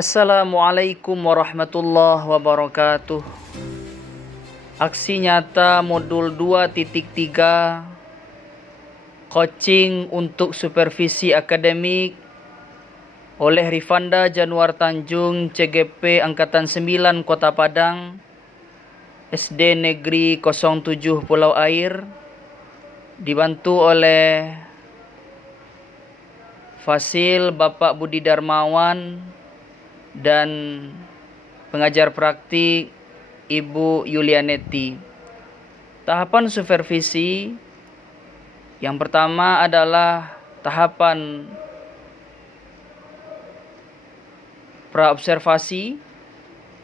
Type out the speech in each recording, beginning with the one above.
Assalamualaikum warahmatullahi wabarakatuh. Aksi nyata modul 2.3 coaching untuk supervisi akademik oleh Rifanda Januar Tanjung, CGP Angkatan 9 Kota Padang, SD Negeri 07 Pulau Air, dibantu oleh Fasil Bapak Budi Darmawan dan pengajar praktik Ibu Yulianetti. Tahapan supervisi yang pertama adalah tahapan pra-observasi,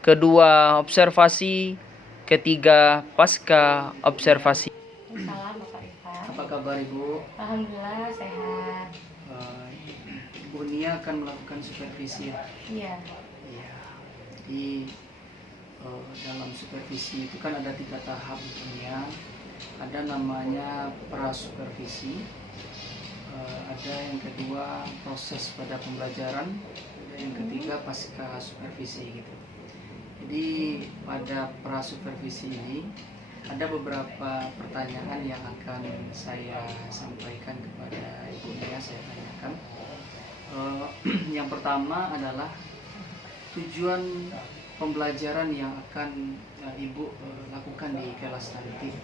kedua observasi, ketiga pasca observasi. Salam Bapak Irfan. Apa kabar Ibu? Alhamdulillah sehat. Ibu Nia akan melakukan supervisi. Iya. Iya. Jadi dalam supervisi itu kan ada 3 tahap Nia. Ada namanya pra-supervisi, ada yang kedua proses pada pembelajaran, yang ketiga pasca supervisi gitu. Jadi pada pra-supervisi ini ada beberapa pertanyaan yang akan saya sampaikan kepada Ibu Nia, saya tanyakan. Yang pertama adalah tujuan pembelajaran yang akan Ibu lakukan di kelas nanti.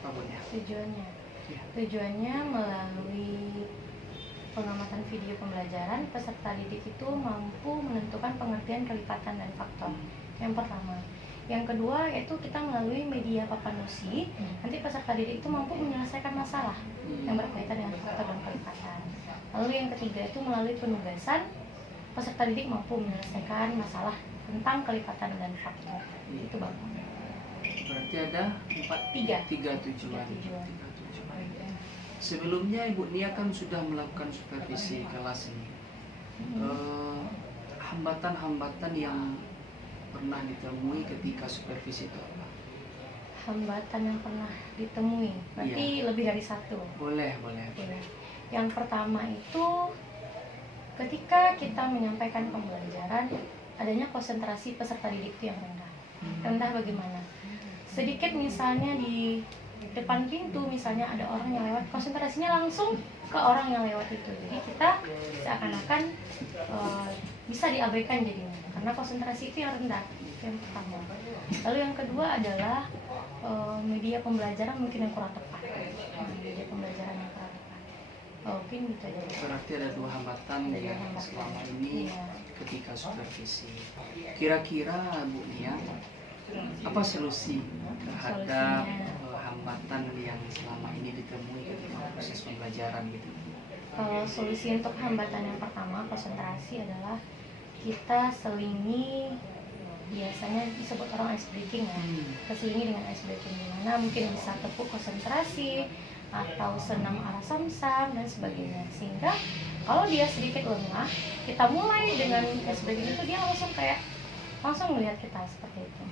Apa Bu Nia? Tujuannya melalui pengamatan video pembelajaran, peserta didik itu mampu menentukan pengertian kelipatan dan faktor. Yang pertama. Yang kedua yaitu kita melalui media papan nosi, nanti peserta didik itu mampu menyelesaikan masalah yang berkaitan dengan faktor dan kelipatan. Lalu yang ketiga itu melalui penugasan, peserta didik mampu menyelesaikan masalah tentang kelipatan dan faktor. Itu Bapak. Berarti ada tiga tujuan. Sebelumnya Ibu Nia kan sudah melakukan supervisi kelas ini. Hambatan-hambatan yang pernah ditemui ketika supervisi itu apa? Hambatan yang pernah ditemui, berarti lebih dari satu. Boleh. Yang pertama itu ketika kita menyampaikan pembelajaran, adanya konsentrasi peserta didik itu yang rendah. Rendah bagaimana? Sedikit misalnya di depan pintu misalnya ada orang yang lewat, konsentrasinya langsung ke orang yang lewat itu. Jadi kita seakan-akan bisa diabaikan jadinya karena konsentrasi itu yang rendah. Itu yang pertama. Lalu yang kedua adalah media pembelajaran mungkin yang kurang tepat. Media pembelajaran yang kurang tepat. Mungkin gitu aja. Berarti ada 2 hambatan yang selama ini ketika supervisi. Kira-kira Bu Nia, apa solusi terhadap hambatan yang selama ini ditemui ketika proses pembelajaran gitu? Kalau solusi untuk hambatan yang pertama, konsentrasi, adalah kita selingi, biasanya disebut orang ice breaking ya. Keselingi dengan ice breaking, dimana mungkin bisa tepuk konsentrasi atau senam arah samsam dan sebagainya. Sehingga kalau dia sedikit lengah, kita mulai dengan ice breaking itu, dia langsung melihat kita seperti itu.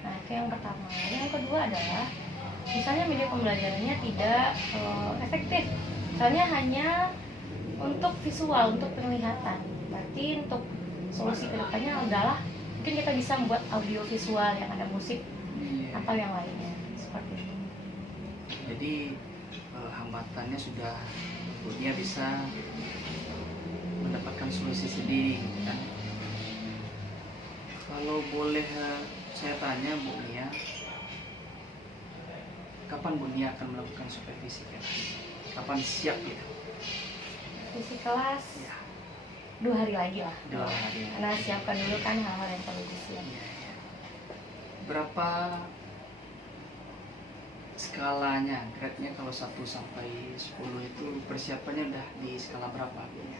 Nah, itu yang pertama. Yang kedua adalah misalnya media pembelajarannya tidak efektif, misalnya hanya untuk visual, untuk penglihatan. Berarti untuk solusi kedepannya adalah mungkin kita bisa membuat audio visual yang ada musik atau yang lainnya seperti ini. Jadi hambatannya sudah Bu Nia bisa mendapatkan solusi sendiri kan? Kalau boleh saya tanya Bu Nia, kapan Bu Nia akan melakukan supervisi kelas? Kapan siap gitu? Visi kelas 2 hari lagi lah. 2 hari. Karena siapkan dulu kan hal-hal yang perlu disiapkan. Berapa skalanya, grade-nya kalau 1 sampai 10 itu persiapannya udah di skala berapa Bu Nia?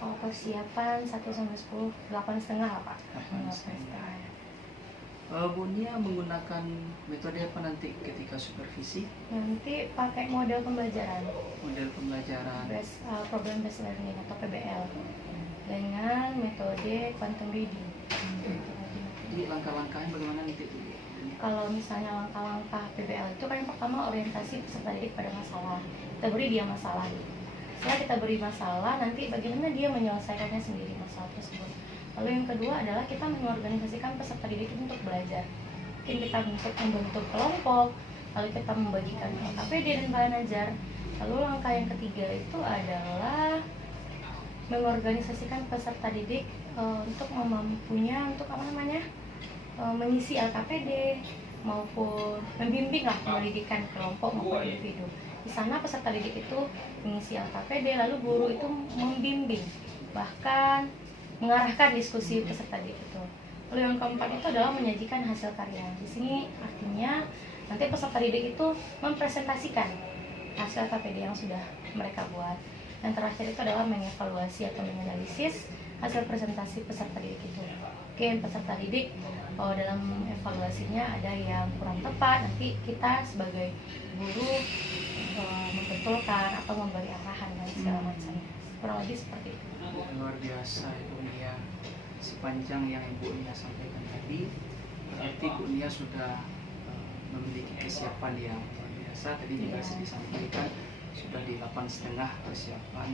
Kalau persiapan 1 sampai 10, 8,5 lah Pak. 8,5. Bu Nia menggunakan metode apa nanti ketika supervisi? Nanti pakai model pembelajaran. Model pembelajaran. Problem based learning atau PBL dengan metode quantum reading. Jadi langkah-langkahnya bagaimana nanti? Kalau misalnya langkah-langkah PBL itu kan yang pertama orientasi peserta didik pada masalah. Kita beri dia masalah. Setelah kita beri masalah, nanti bagaimana dia menyelesaikannya sendiri masalah tersebut. Lalu yang kedua adalah kita mengorganisasikan peserta didik untuk belajar. Mungkin kita membentuk kelompok, lalu kita membagikan LKPD dan bahan ajar. Lalu langkah yang ketiga itu adalah mengorganisasikan peserta didik untuk mengisi LKPD maupun membimbing pendidikan kelompok maupun individu. Di sana peserta didik itu mengisi LKPD, lalu guru itu membimbing, bahkan mengarahkan diskusi peserta didik itu. Lalu yang keempat itu adalah menyajikan hasil karya. Di sini artinya nanti peserta didik itu mempresentasikan hasil LKPD yang sudah mereka buat. Yang terakhir itu adalah mengevaluasi atau menganalisis hasil presentasi peserta didik itu. Mungkin peserta didik dalam evaluasinya ada yang kurang tepat, nanti kita sebagai guru membetulkan atau memberi arahan dan segala macam. Kurang lebih seperti itu. Luar biasa Ibu Nia. Sepanjang yang Ibu Nia sampaikan tadi, berarti Ibu Nia sudah memiliki kesiapan yang luar biasa. Tadi juga disampaikan sudah di 8,5 persiapan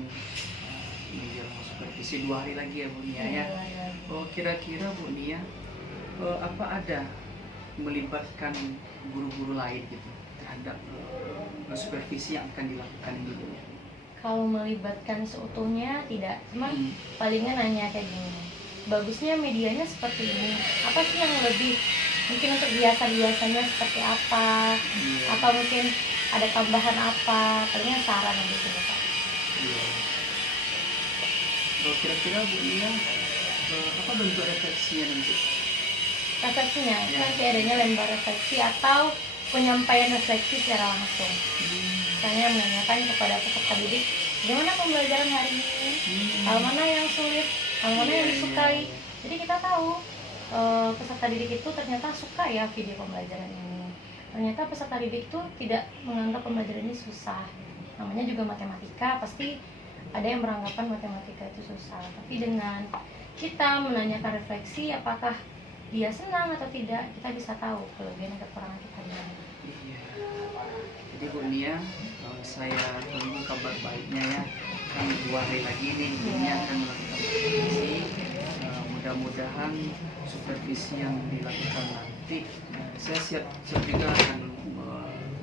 menjelang supervisi 2 hari lagi ya Bu Nia ya. Kira-kira Bu Nia apa ada melibatkan guru-guru lain gitu terhadap supervisi yang akan dilakukan ini Bu Nia? Kalau melibatkan seutuhnya tidak, cuman palingan nanya kayak gini, bagusnya medianya seperti ini, apa sih yang lebih mungkin untuk biasa-biasanya seperti apa, atau mungkin ada tambahan apa, palingnya saran gitu Pak. Kira-kira Bu Nia apa bentuk refleksinya nanti? Refleksinya nanti adanya lembar refleksi atau penyampaian refleksi secara langsung. Misalnya menanyakan kepada peserta didik, gimana pembelajaran hari ini, hal mana yang sulit, hal mana yang disukai. Jadi kita tahu peserta didik itu ternyata suka ya video pembelajaran ini. Ternyata peserta didik itu tidak menganggap pembelajaran ini susah. Namanya juga matematika, pasti ada yang beranggapan matematika itu susah. Tapi dengan kita menanyakan refleksi, apakah dia senang atau tidak, kita bisa tahu kelebihan dan kekurangan kita di mana. Jadi Bu Nia, saya tunggu kabar baiknya ya. Kan 2 hari lagi nih Bu Nia akan melakukan supervisi. Mudah-mudahan supervisi yang dilakukan nanti, saya siap juga akan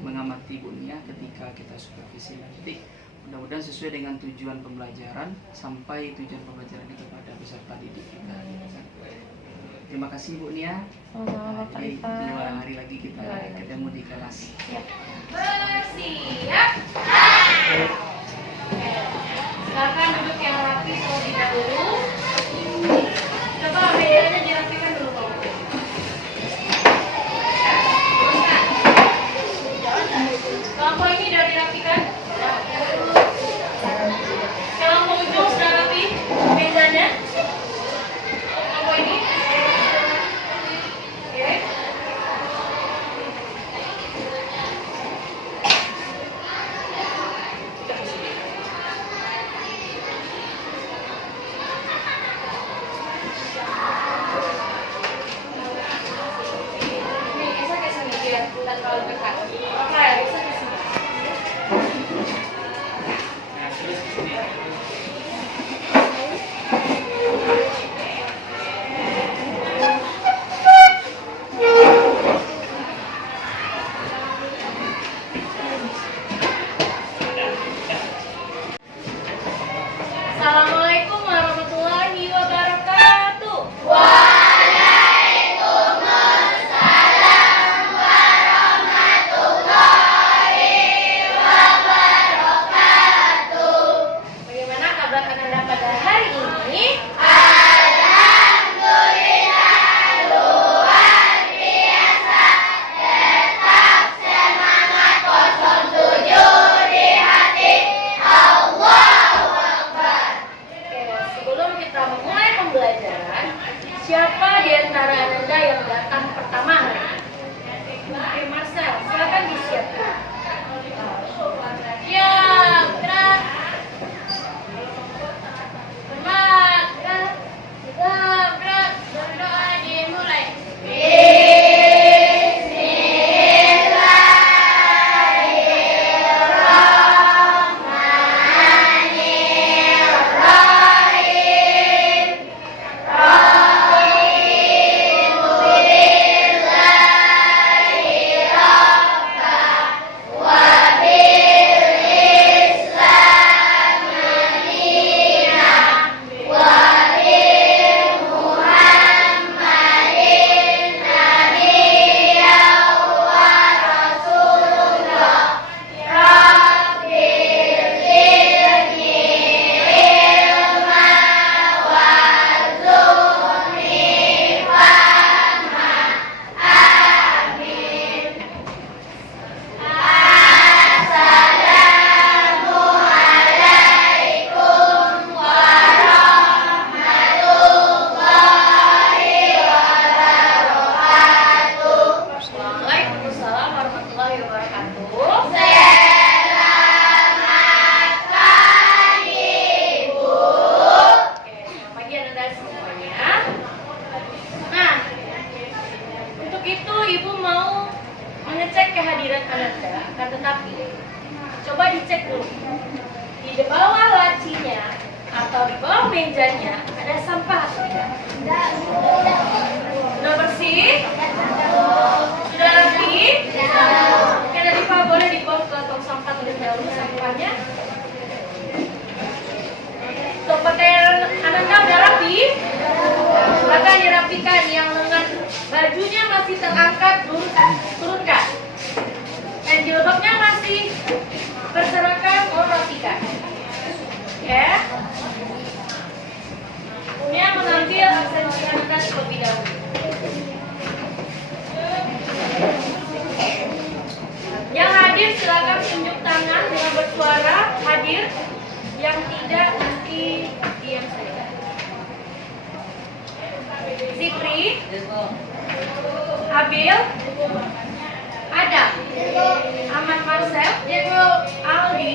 mengamati Bu Nia ketika kita supervisi nanti. Mudah-mudahan sesuai dengan tujuan pembelajaran sampai tujuan pembelajaran itu pada peserta didik kita. Terima kasih Bu Nia. Sama-sama Pak Jadi Rifan. 2 hari lagi kita ketemu di kelas. Bersiap. Silakan duduk yang rapi terlebih dahulu. Coba mejanya dirapikan dulu Pak. Lampu ini sudah dirapikan. Lampu ujung sudah rapi mejanya. Lampu ini. Oke. Ini geser-geser nih biar tidak terlalu dekat. Oke, geser-geser. Assalamualaikum warahmatullahi wabarakatuh. Bagaimana kabar Anda pada hari ini? Sebelum kita memulai pembelajaran, siapa di antara Anda yang datang pertama hari ini? Oke, Marcel, silakan disiapkan. Ya, gerak. Gerak, gerak. Gerak. Berdoa dimulai. Bismillahirrahmanirrahim. kehadiran Ananda, akan tetapi coba dicek dulu di bawah lacinya atau di bawah mejanya ada sampah atau tidak? Sudah bersih? Sudah rapi? Oke, dari Pak boleh dibawa ke tong sampah terlebih dahulu sampahnya. Tuh, pakaian Ananda udah rapi? Silakan dirapikan. Yang lengan bajunya masih terangkat, turunkan. Dan jilbabnya masih berserakan, rapikan. Oke. Kemudian mengambil absensi Anda terlebih dahulu. Yang hadir silakan tunjuk tangan dengan bersuara hadir. Yang tidak nanti diam saja. Zikri, Abil, Adam, Ahmad Marcel, Aldi,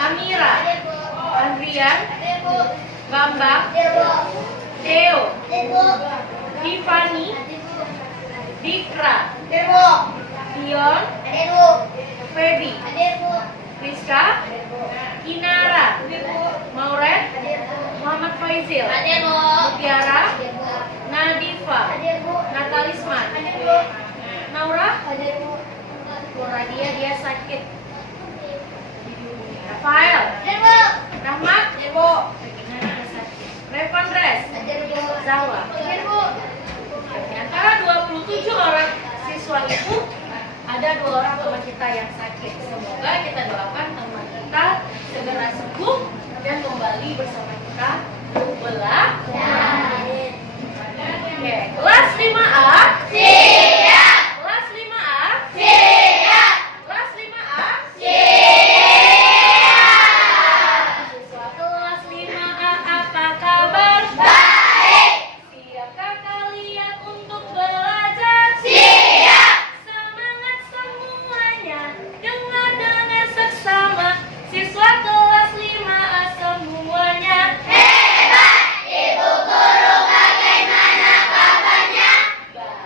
Amira, Andrian, Bambang, Theo, Tiffany, Dikra, Dion, Feby, Rizka, Inara, Mauret, Muhammad Faizil, Mutiara, Nadifa, Natalisman, Naura, dia sakit. Rafael, Rahmat, Revandres, Zahwa. Di antara 27 orang siswa itu ada 2 orang teman kita yang sakit. Semoga kita doakan teman kita segera sembuh dan kembali bersama kita belajar. Oke, kelas 5A. Siap. Kelas 5A. Siap. Kelas 5A. Siap. Siswa kelas 5A, apa kabar? Baik. Siapkah kalian untuk belajar? Siap. Semangat semuanya, dengar dengan seksama. Siswa kelas 5A semuanya. Hebat. Ibu guru bagaimana kabarnya? Baik.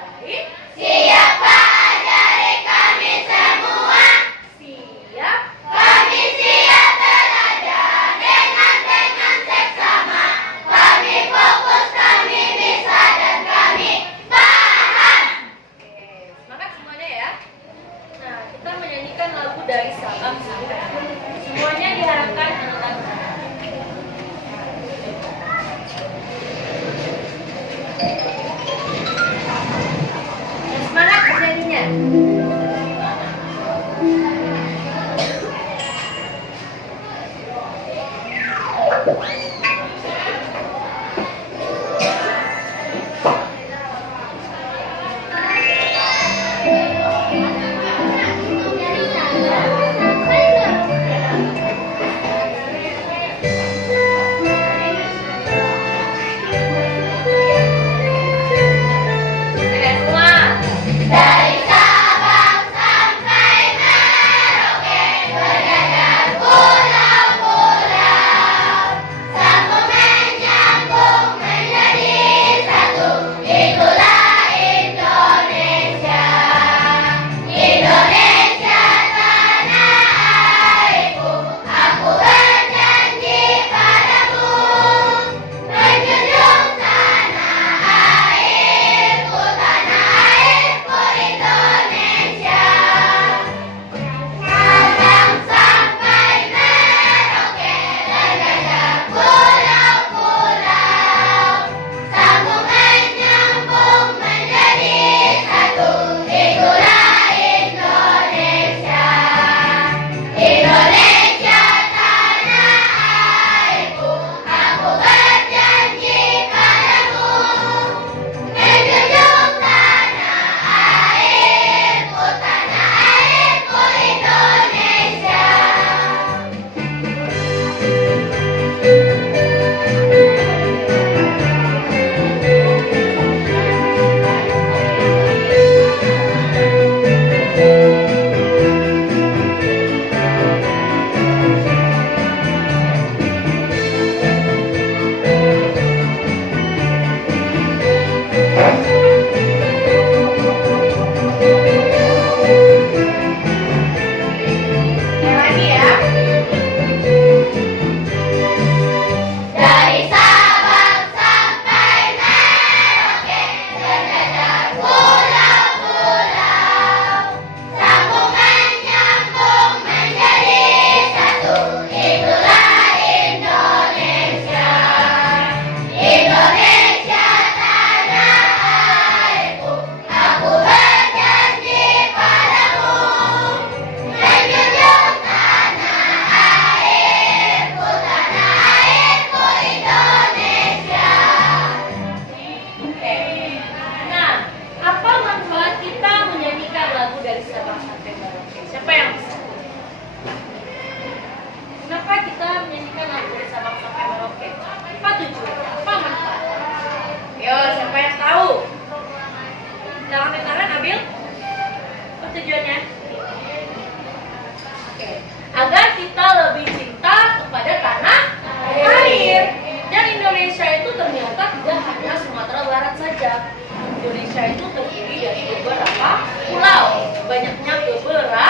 Indonesia itu terdiri dari beberapa pulau. Banyaknya beberapa.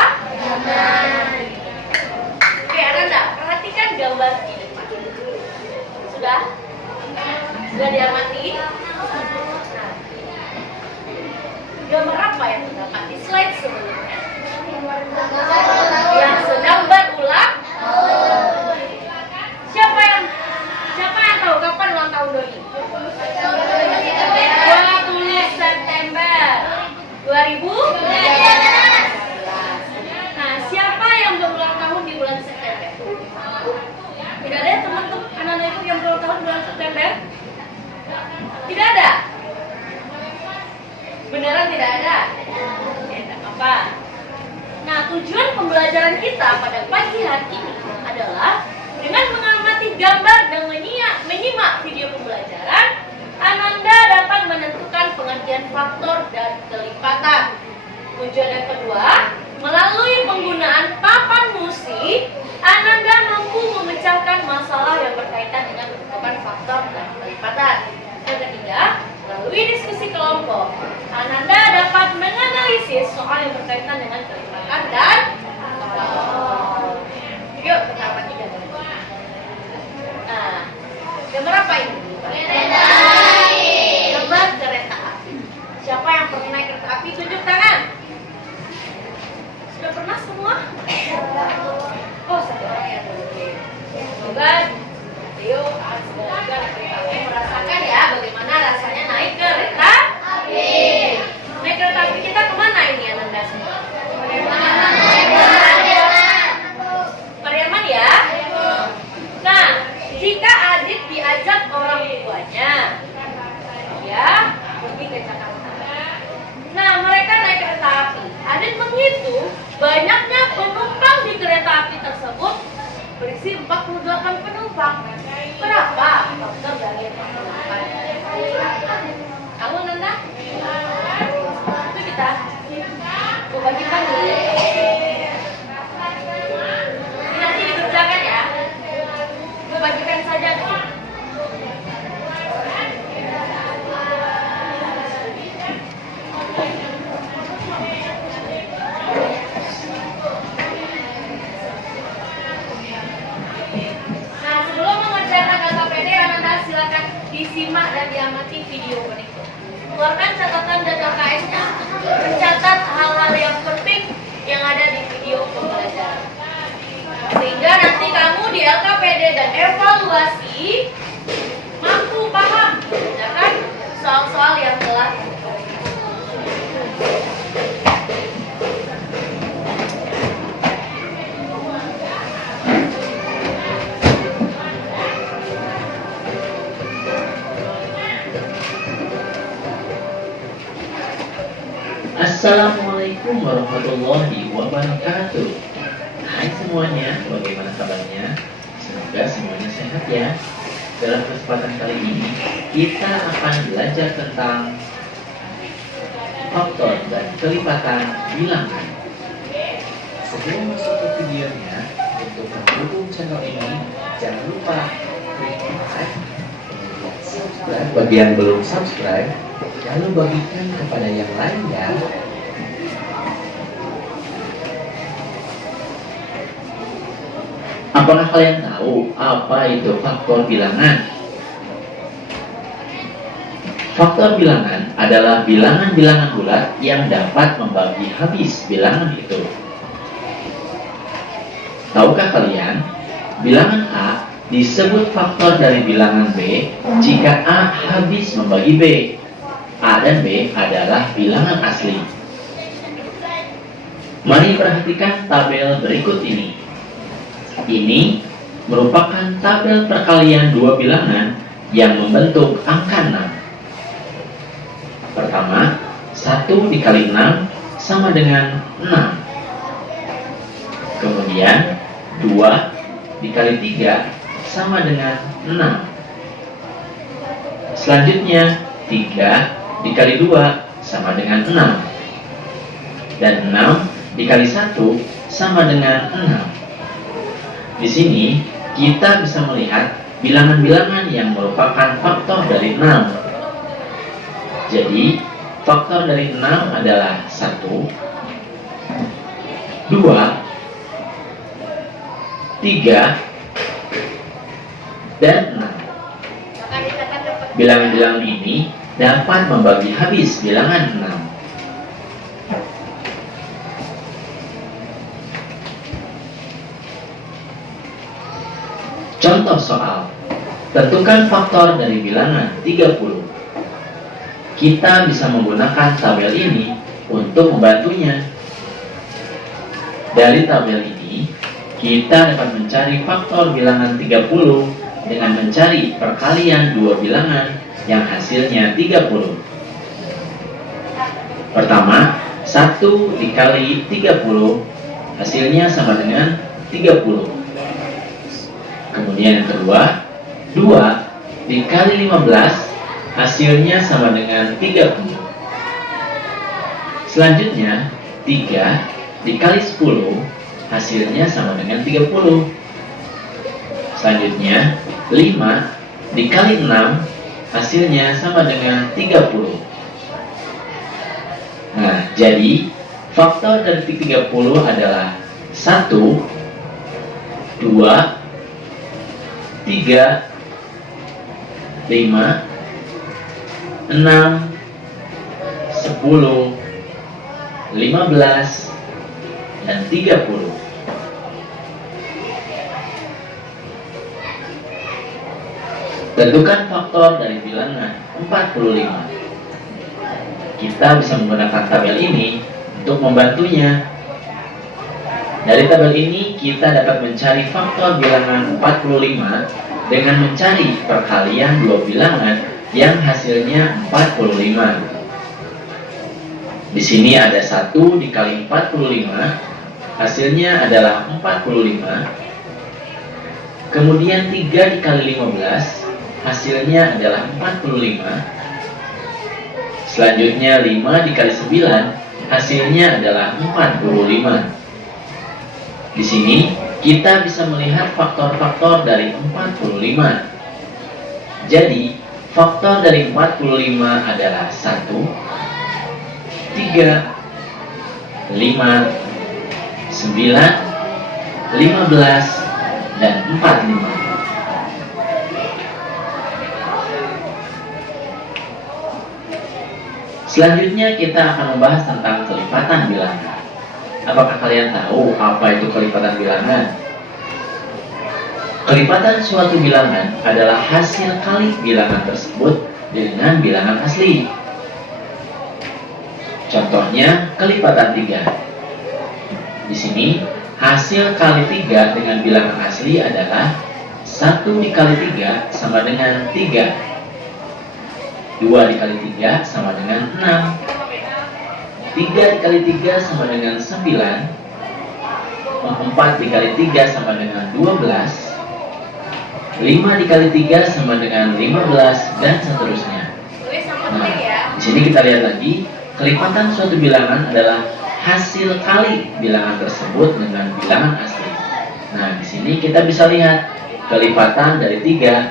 Oke, Ananda, perhatikan gambar ini. Sudah? Sudah diamati? Nah, gambar apa yang terdapat di slide sebelumnya? Yang sedang berulang. Siapa yang tahu kapan ulang tahun Doni? 20 September 2011. Nah, siapa yang berulang tahun di bulan September? Tidak ada ya teman-teman anak-anak itu yang berulang tahun bulan September? Tidak ada? Beneran tidak ada? Ya, tidak apa. Nah, tujuan pembelajaran kita pada pagi hari ini adalah dengan mengamati gambar dan menyimak video pembelajaran, Ananda dapat menentukan pengertian faktor dan kelipatan. Tujuan yang kedua, melalui penggunaan papan musik, Ananda mampu memecahkan masalah yang berkaitan dengan penentukan faktor dan kelipatan. Yang ketiga, melalui diskusi kelompok, Ananda dapat menganalisis soal yang berkaitan dengan kelipatan dan faktor. Yuk, pertama tiga. Nah, gambar apa ini? Kereta api. Gambar kereta api. Siapa yang pernah naik kereta api? Tunjuk tangan. Sudah pernah semua? Oh, satu orang ya. Semoga Rio segera naik kereta api merasakan ya bagaimana rasanya naik kereta api. Naik kereta api kita kemana ini Ananda semua? Pariaman ya. Nah, jika Adit diajak orang tuanya, ya, pergi ke Jakarta. Nah, mereka naik kereta api. Adit menghitung banyaknya penumpang di kereta api tersebut berisi 48 penumpang. Berapa faktor dari 48? Kamu Nanda? Itu kita bagikan dulu. Ini nanti dikerjakan ya. Bagikan saja dulu. Nah, sebelum mengerjakan KKPD, Ananda silakan disimak dan diamati video berikut. Keluarkan catatan dan LKS-nya. Mencatat hal-hal yang penting yang ada di video pembelajaran. Sehingga nanti kamu di LKPD dan evaluasi mampu paham mengerjakan soal-soal yang telah Assalamualaikum warahmatullahi wabarakatuh. Hai semuanya, bagaimana kabarnya? Semoga semuanya sehat ya. Dalam kesempatan kali ini, kita akan belajar tentang faktor dan kelipatan bilangan. Sebelum masuk ke videonya, untuk mendukung channel ini, jangan lupa klik like, kemudian subscribe bagi yang belum subscribe, lalu bagikan kepada yang lain ya. Apakah kalian tahu apa itu faktor bilangan? Faktor bilangan adalah bilangan-bilangan bulat yang dapat membagi habis bilangan itu. Tahukah kalian, bilangan A disebut faktor dari bilangan B jika A habis membagi B. A dan B adalah bilangan asli. Mari perhatikan tabel berikut ini. Ini merupakan tabel perkalian dua bilangan yang membentuk angka 6. Pertama, 1 dikali 6 sama dengan 6. Kemudian, 2 dikali 3 sama dengan 6. Selanjutnya, 3 dikali 2 sama dengan 6. Dan 6 dikali 1 sama dengan 6. Di sini, kita bisa melihat bilangan-bilangan yang merupakan faktor dari 6. Jadi, faktor dari 6 adalah 1, 2, 3, dan 6. Bilangan-bilangan ini dapat membagi habis bilangan 6. Contoh soal, tentukan faktor dari bilangan 30. Kita bisa menggunakan tabel ini untuk membantunya. Dari tabel ini, kita dapat mencari faktor bilangan 30 dengan mencari perkalian dua bilangan yang hasilnya 30. Pertama, 1 dikali 30 hasilnya sama dengan 30. Kemudian yang kedua, 2 dikali 15 hasilnya sama dengan 30. Selanjutnya, 3 dikali 10 hasilnya sama dengan 30. Selanjutnya, 5 dikali 6 hasilnya sama dengan 30. Nah, jadi faktor dari 30 adalah 1, 2, 3, 5, 6, 10, 15, dan 30. Tentukan faktor dari bilangan 45. Kita bisa menggunakan tabel ini untuk membantunya. Dari tabel ini kita dapat mencari faktor bilangan 45 dengan mencari perkalian dua bilangan yang hasilnya 45. Di sini ada 1 dikali 45, hasilnya adalah 45. Kemudian 3 dikali 15, hasilnya adalah 45. Selanjutnya 5 dikali 9, hasilnya adalah 45. Di sini kita bisa melihat faktor-faktor dari 45. Jadi, faktor dari 45 adalah 1, 3, 5, 9, 15, dan 45. Selanjutnya kita akan membahas tentang kelipatan bilangan. Apakah kalian tahu apa itu kelipatan bilangan? Kelipatan suatu bilangan adalah hasil kali bilangan tersebut dengan bilangan asli. Contohnya kelipatan 3. Di sini hasil kali 3 dengan bilangan asli adalah 1 dikali 3 sama dengan 3. 2 dikali 3 sama dengan 6. 3 dikali 3 sama dengan 9. 4 dikali 3 sama dengan 12. 5 dikali 3 sama dengan 15, dan seterusnya. Nah, di sini kita lihat lagi, kelipatan suatu bilangan adalah hasil kali bilangan tersebut dengan bilangan asli. Nah, di sini kita bisa lihat kelipatan dari 3.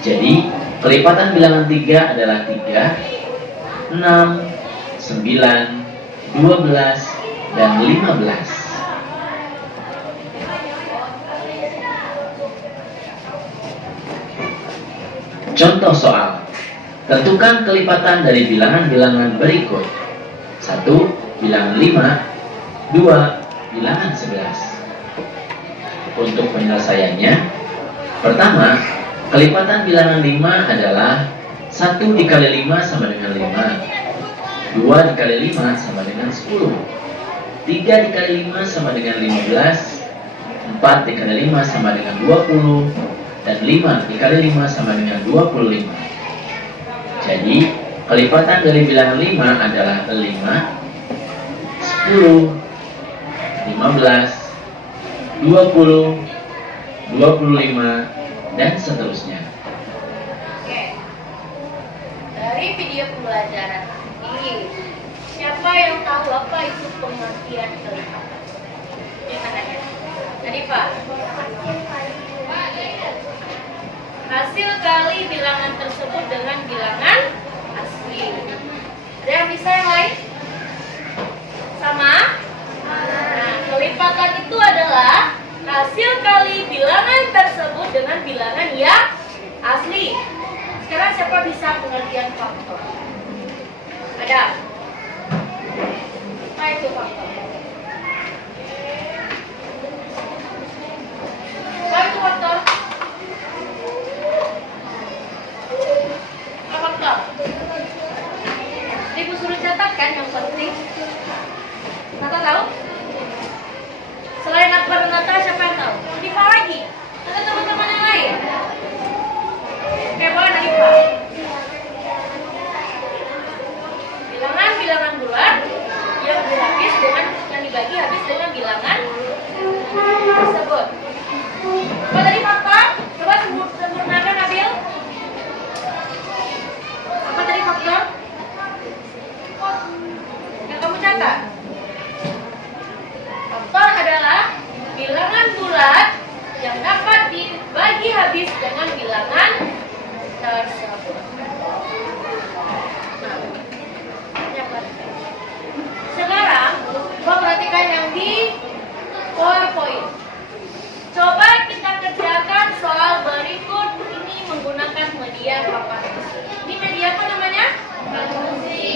Jadi, kelipatan bilangan 3 adalah 3, 6, 9, 12, dan 15. Contoh soal, tentukan kelipatan dari bilangan-bilangan berikut. 1, bilangan 5, 2, bilangan 11. Untuk penyelesaiannya, pertama, kelipatan bilangan 5 adalah 1 dikali 5 sama dengan 5. 2 dikali 5 sama dengan 10. 3 dikali 5 sama dengan 15. 4 dikali 5 sama dengan 20. Dan 5 dikali 5 sama dengan 25. Jadi, kelipatan dari bilangan 5 adalah 5, 10, 15, 20, 25, dan seterusnya. Oke. Dari video pembelajaran ini, siapa yang tahu apa itu pengertian kelipatan? Ya, tangannya. Tadi Pak. Hasil kali bilangan tersebut dengan bilangan asli. Ada Ada. Apa itu faktor? Apa itu faktor? Apa faktor? Ibu suruh catatkan yang penting. Nata tahu? Selain Akbar dan Nata, siapa yang tahu? Diva lagi? Atau teman-teman yang lain? Oke, boleh Diva. Bilangan bulat yang habis dengan yang dibagi habis dengan bilangan tersebut. Apa tadi faktor? Coba sempurnakan Nabil. Apa tadi faktor? Yang kamu catat. Faktor adalah bilangan bulat yang dapat dibagi habis dengan bilangan tersebut. Sekarang, coba perhatikan yang di PowerPoint. Coba kita kerjakan soal berikut ini menggunakan media papan musi. Ini media apa namanya?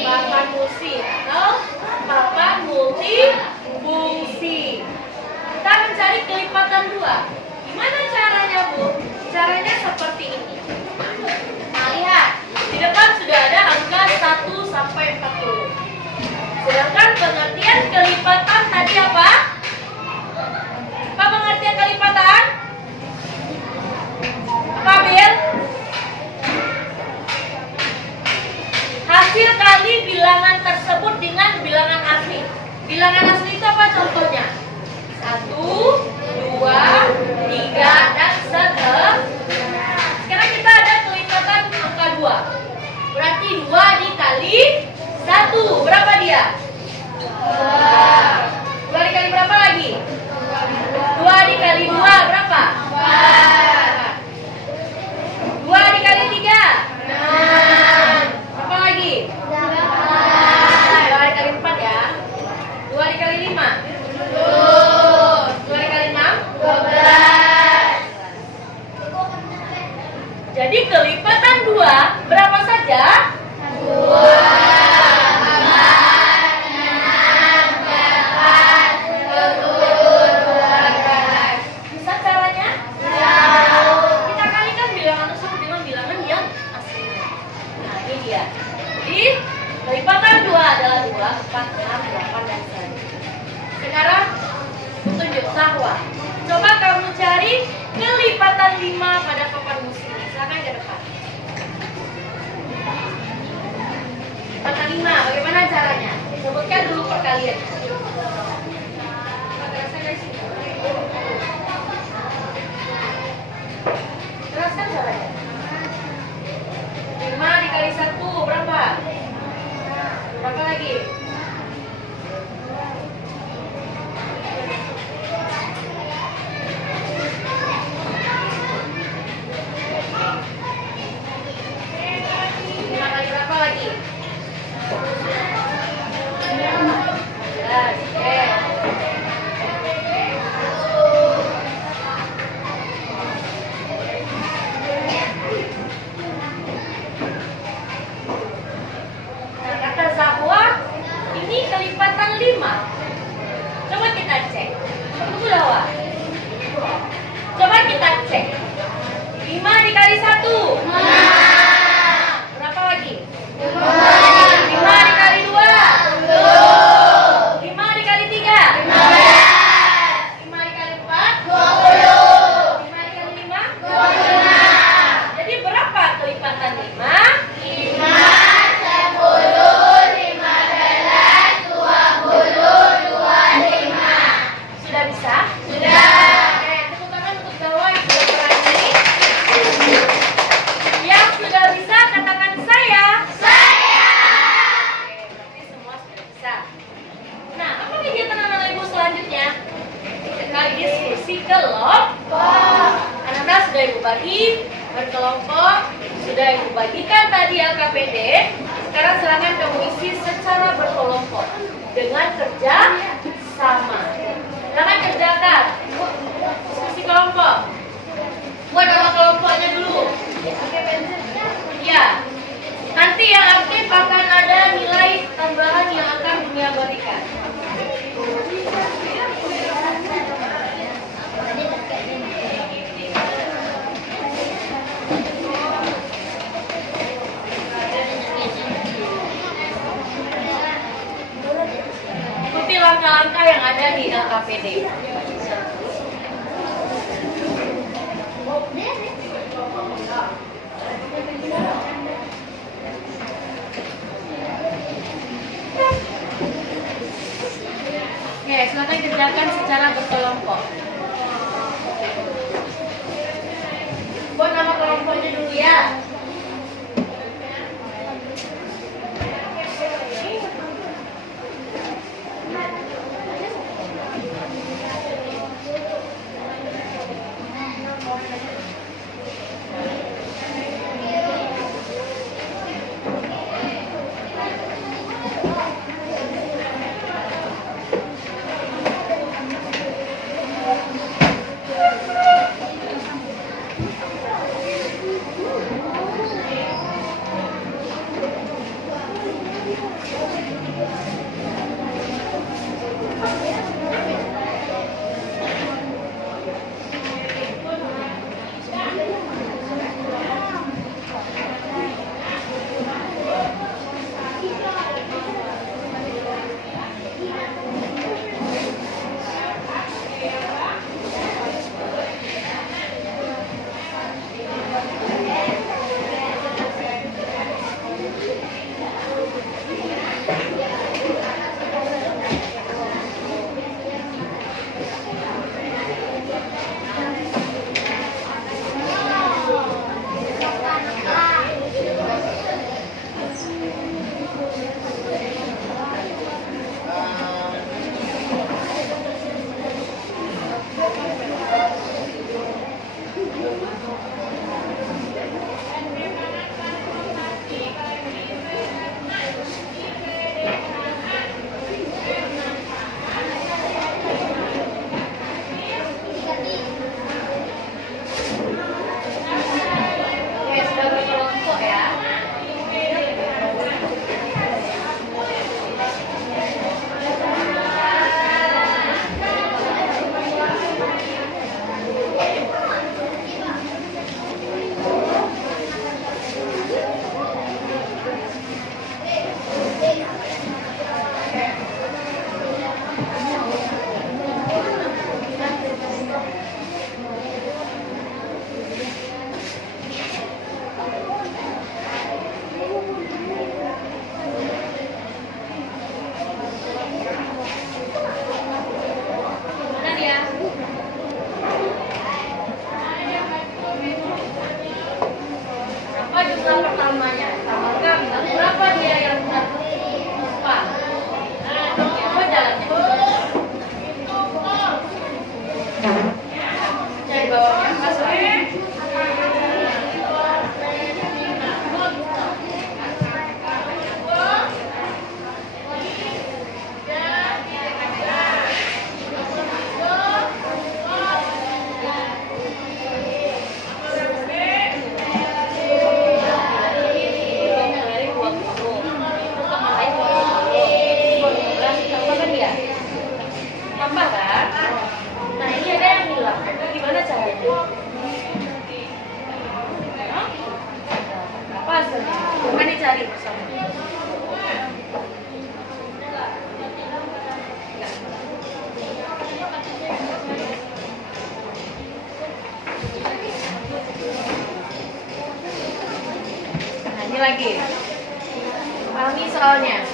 Papan musi atau papan multifungsi. Kita mencari kelipatan 2. Gimana caranya, Bu? Caranya seperti ini. Nah, lihat. Di depan sudah ada angka 1 sampai 40. Sedangkan pengertian kelipatan tadi apa? Apa pengertian kelipatan? Apa, Bil? Hasil kali bilangan tersebut dengan bilangan asli. Bilangan asli itu apa contohnya? 1, 2, 3, dan seterusnya. Sekarang kita ada kelipatan angka 2. Berarti 2 dikali 1. Berapa dia? 2 dikali berapa lagi? 2 dikali 2 berapa? 2 dikali 3? 6. Berapa lagi? 2 dikali 4 ya. 2 dikali 5? 2 dikali 6? 12. Jadi kelipatan 2 berapa saja? 2. Bisa caranya? Kita kalikan bilangan tersebut dengan bilangan yang asli. Nah, ini dia. Jadi kelipatan 2 adalah 2, 4, 6, 8, dan selanjutnya. Sekarang tunjuk Sahwa. Coba kamu cari kelipatan 5 pada papan musi. Silakan ke depan. Kelipatan 5, bagaimana caranya? Sebutkan dulu perkalian. Jelaskan caranya. 5 dikali 1 berapa? Berapa lagi? Berapa lagi? 11. Nah, kata Zahwa, ini kelipatan 5. Coba kita cek. Tunggu Zahwa. Coba kita cek. 5 dikali 1. Berapa lagi? 5 dikali 2. 5 dikali 3. 5 dikali 4. 5 dikali 5. Jadi berapa kelipatan 5? 5, 10, 15, 20, 25. Sudah bisa? Sudah. Oke, tepuk tangan untuk Zahwa yang sudah berani. Yang sudah bisa katakan saya. Berarti semua sudah bisa. Nah, apa kegiatan anak-anak ibu selanjutnya? Kita diskusi kelompok. Anak-anak sudah ibu bagi berkelompok, sudah ibu bagikan tadi LKPD. Sekarang silakan kamu isi secara berkelompok dengan kerja sama. Silakan kerjakan diskusi kelompok. Buat nama kelompoknya dulu. Ya. Nanti yang aktif akan ada nilai langkah-langkah yang ada di LKPD. Oke, silakan kerjakan secara berkelompok. Buat nama kelompoknya dulu ya. Lagi pahami soalnya.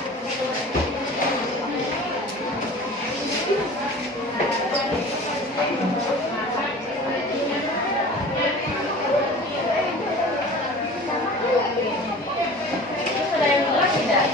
Sudah yang kelas tidak?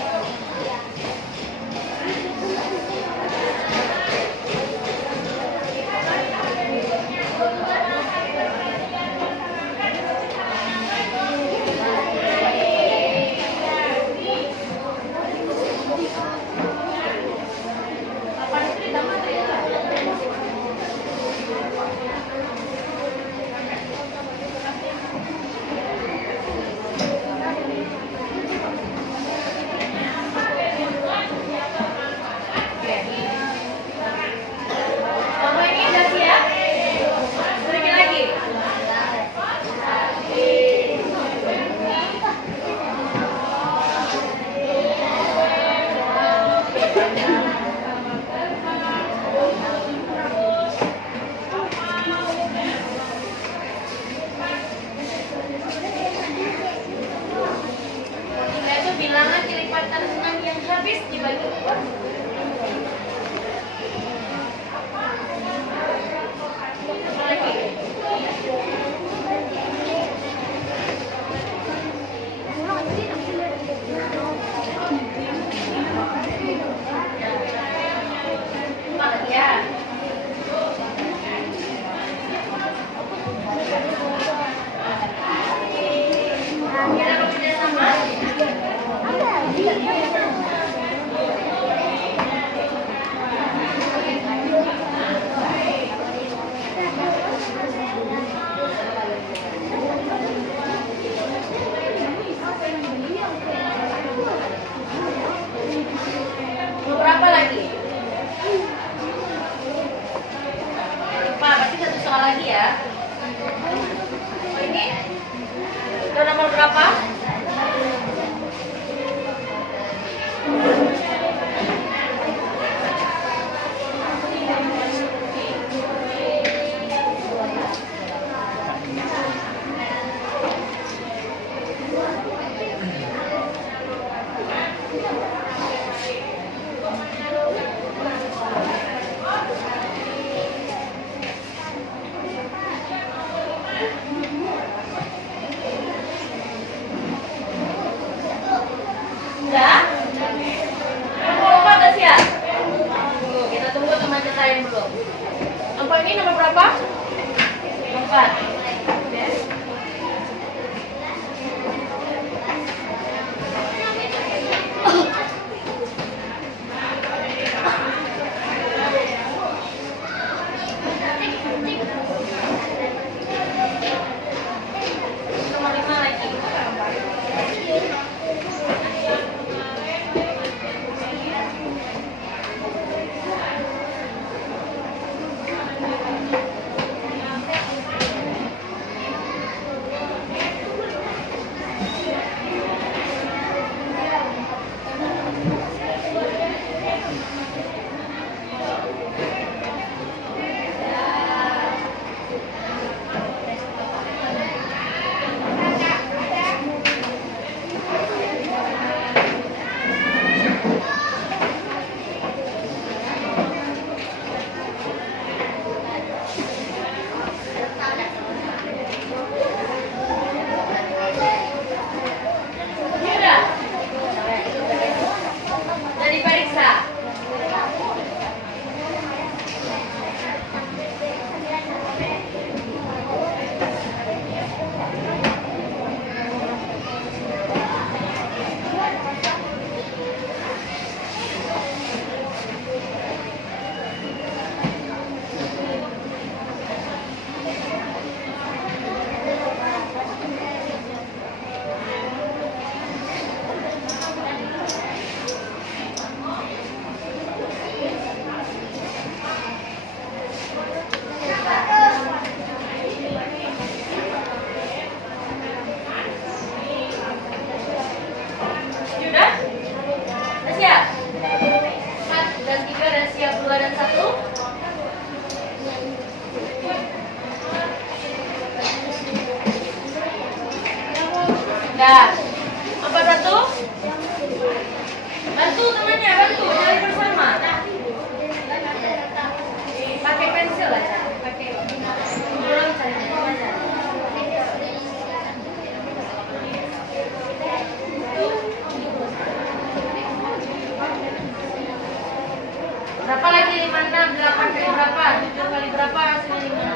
berapa? 7 kali berapa hasilnya 5? 7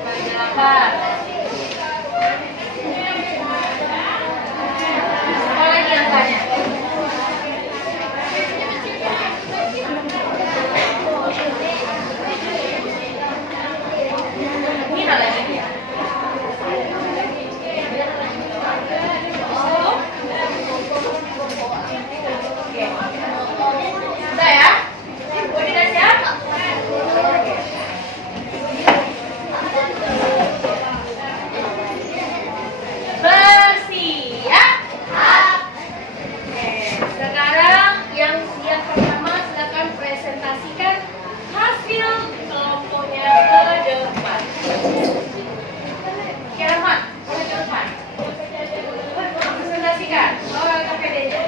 kali 8. Apa lagi angkanya? Mira lagi dia. Sudah ya? Udah siap? Bersiap? Oke, sekarang yang siap pertama silakan presentasikan hasil kelompoknya ke depan. Kiraman, ke depan. Presentasikan. Oh, KPD-nya.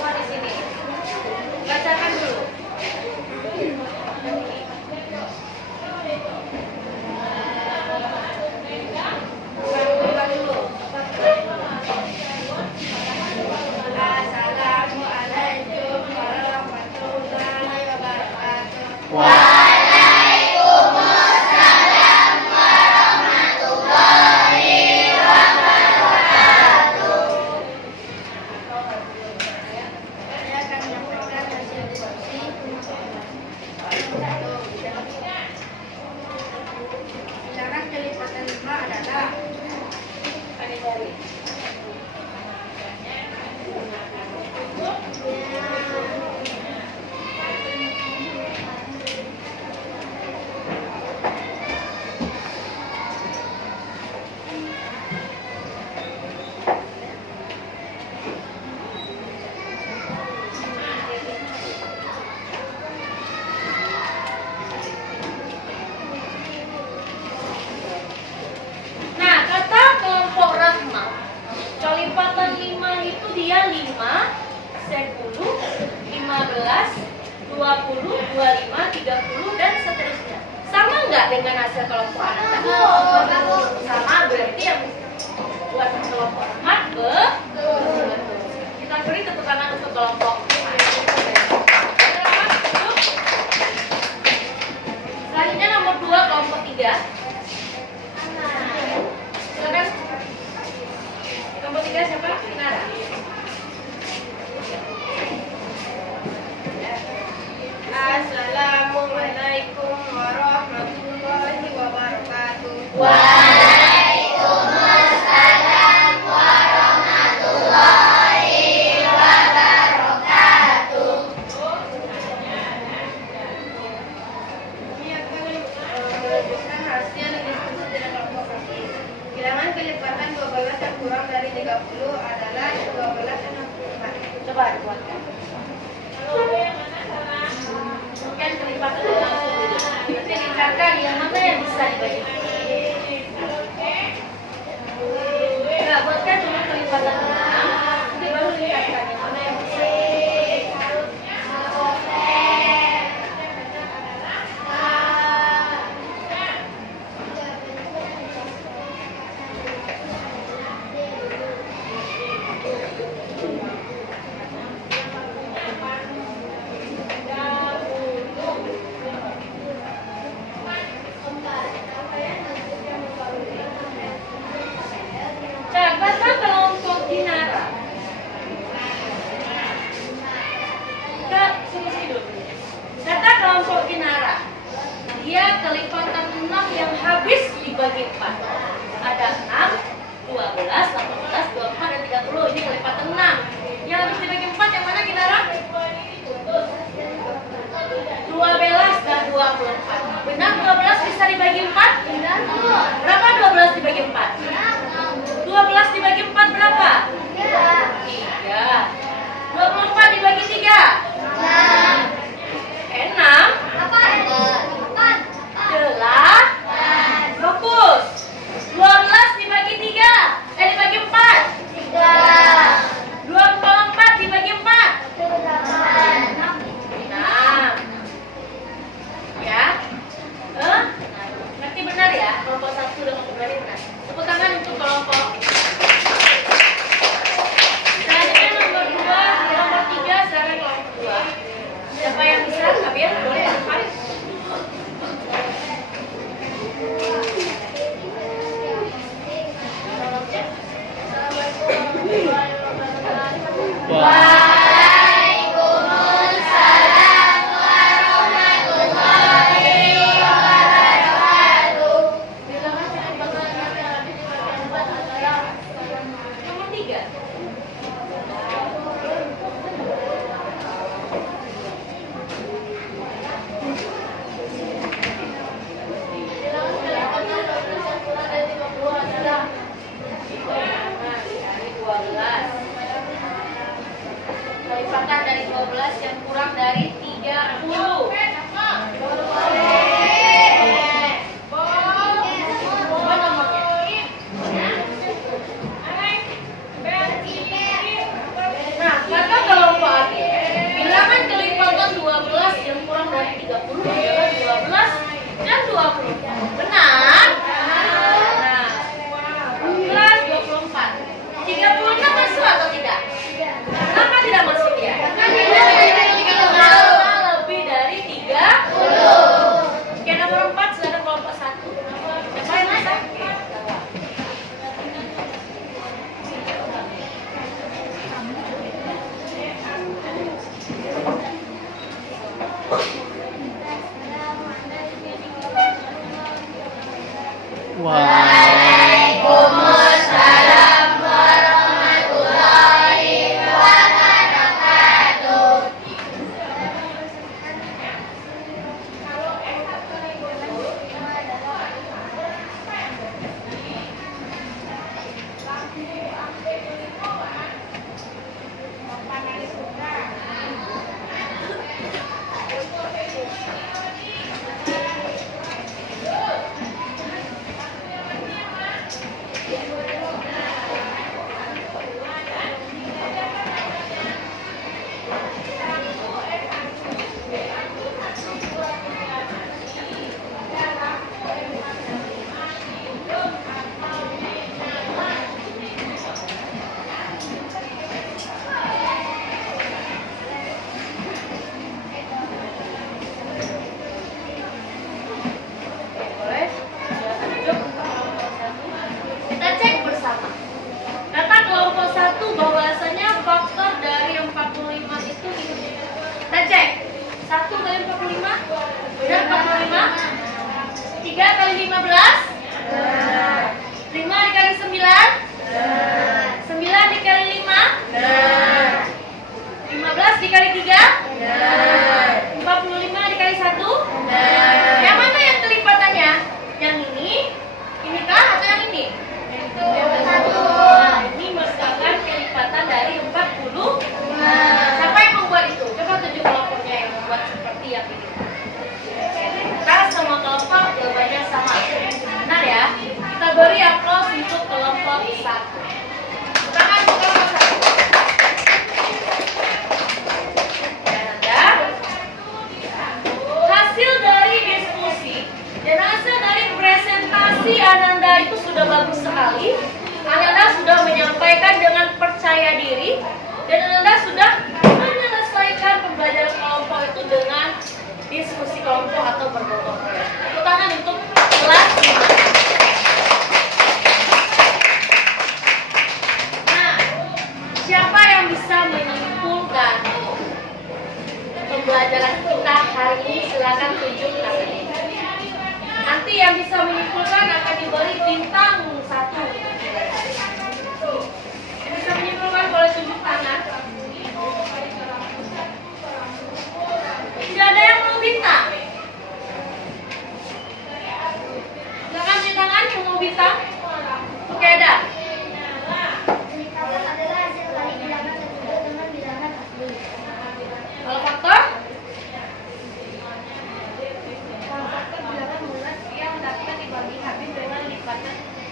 Wah, di sini. Bacakan dulu. Buka dulu. Assalamualaikum warahmatullahi wabarakatuh. Saya akan menyampaikan hasil diskusi. Cara kelipatan 5 adalah Nah, kata kelompok rahmah, kelipatan 5 itu dia 5, 10, 15, 20, 25, 30, dan seterusnya. Sama nggak dengan hasil kelompok anak tadi? Sama, berarti yang buat kelompok rahmah betul. Kita beri tepuk tangan untuk kelompok. Selanjutnya nomor 2, kelompok 3. Silakan. Nomor 3 siapa? Nara. Assalamualaikum warahmatullahi wabarakatuh. Waalaikumsalam warahmatullahi wabarakatuh. Ini akan menunjukkan hasil diskusi dari kelompok kaki. Bilangan kelipatan 12 yang kurang dari 30 adalah 12 dan 64. Coba dibuatkan. Mungkin kelipatan 60. Nanti dicarikan yang mana yang bisa dibagi. Enggak, buatkan cuma kelipatan 6. Nanti baru dicarikan yang mana yang bisa. Kata kelompok Dinara. Sini dulu. Kata kelompok Dinara. Dia kelipatan 6 yang habis dibagi 4. Ada 6, 12, 18, 24, dan 30. Ini kelipatan 6. Yang habis dibagi 4 yang mana Dinara? 12 dan 24. Benar 12 bisa dibagi 4? Berapa 12 dibagi 4? 12 dibagi 4 berapa? 3. 24 dibagi 3? 6. 8. Fokus. 12 dibagi 3. Dibagi 4. 24 dibagi 4. 6. Ya. Ngerti Waalaikumsalam warahmatullahi wabarakatuh. Kita cek bersama. Kata kelompok 1 bahwasanya faktor dari 45 itu ini. Kita cek. 1 kali 45 benar 45. 3 kali 15 5 dikali 9 9 dikali 5 15 dikali 3 45 dikali 1. Yang mana yang kelipatannya? Yang ini? Inikah atau yang ini? Ini merupakan kelipatan dari 40. Siapa yang membuat itu? Coba tunjuk kelompoknya yang membuat seperti yang ini. Kita semua kelompok jawabannya sama. Benar ya? Kita beri aplaus untuk kelompok 1. Tangan kelompok 1. Dan Anda, hasil dari diskusi dan hasil dari presentasi Ananda itu sudah bagus sekali. Ananda sudah menyampaikan dengan percaya diri dan Ananda sudah menyelesaikan pembelajaran kelompok itu dengan diskusi kelompok atau bergotong royong. Tepuk tangan untuk kelas 5. Nah, siapa yang bisa menyimpulkan pembelajaran kita hari ini? Silakan tunjuk tangannya. Nanti yang bisa menyimpulkan akan diberi bintang 1. Yang bisa menyimpulkan boleh tunjuk tangan. Tidak ada yang mau bintang. Silakan tunjuk tangan yang mau bintang. Oke, ada. Kalau faktor?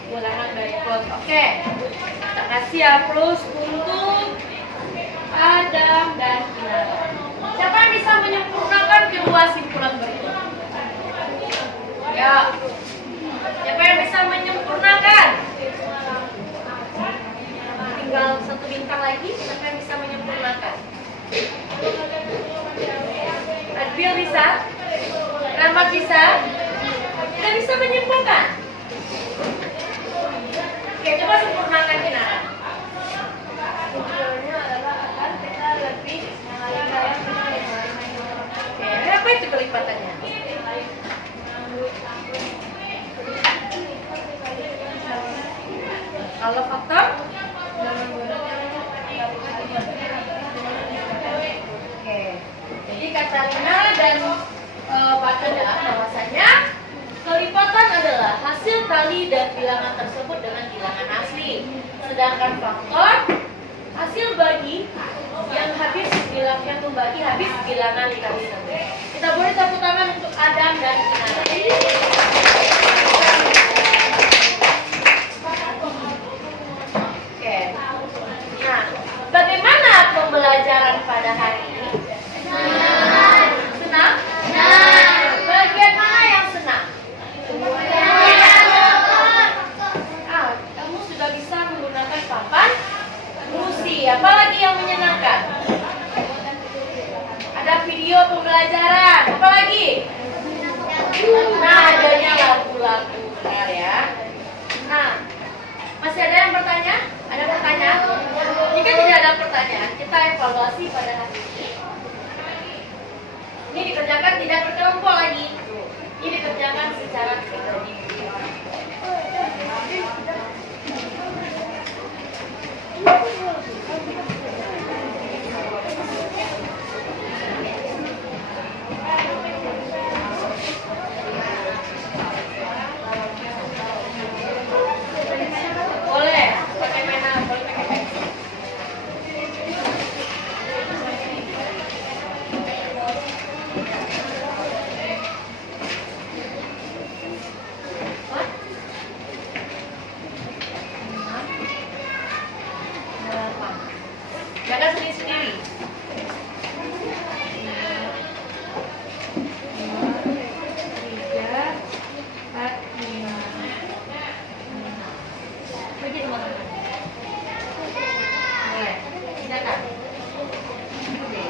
Ulangan berikut. Oke. Kita kasih aplaus untuk Adam dan Kinara. Siapa yang bisa menyempurnakan kedua simpulan berikut? Ya. Siapa yang bisa menyempurnakan? Tinggal 1 bintang lagi. Siapa yang bisa menyempurnakan? Adbil bisa? Rahmat bisa? Kita bisa menyimpulkan. Oke, coba sempurnakan Kinara. Tujuannya adalah akan kita lebih mengalihkan. Oke, apa itu kelipatannya? Kalau faktor? Oke, jadi kata Lina dan Pak Kada bahwasanya kelipatan adalah hasil kali dan bilangan tersebut dengan bilangan asli. Sedangkan faktor hasil bagi yang habis bilangnya membagi habis bilangan dikali 1. Kita boleh tepuk tangan untuk Adam dan Kinara. Oke. Nah, bagaimana pembelajaran pada hari ini? Senang. Senang? Senang. Bagian mana yang senang? Kamu sudah bisa menggunakan papan busi. Apalagi yang menyenangkan? Ada video pembelajaran. Apalagi? Nah, adanya lagu-lagu, benar ya. Nah, masih ada yang bertanya? Ada pertanyaan? Jika tidak ada pertanyaan, kita evaluasi pada hari ini. Ini dikerjakan tidak berkelompok lagi. Ini dikerjakan secara pribadi. Boleh. Silakan. Oke.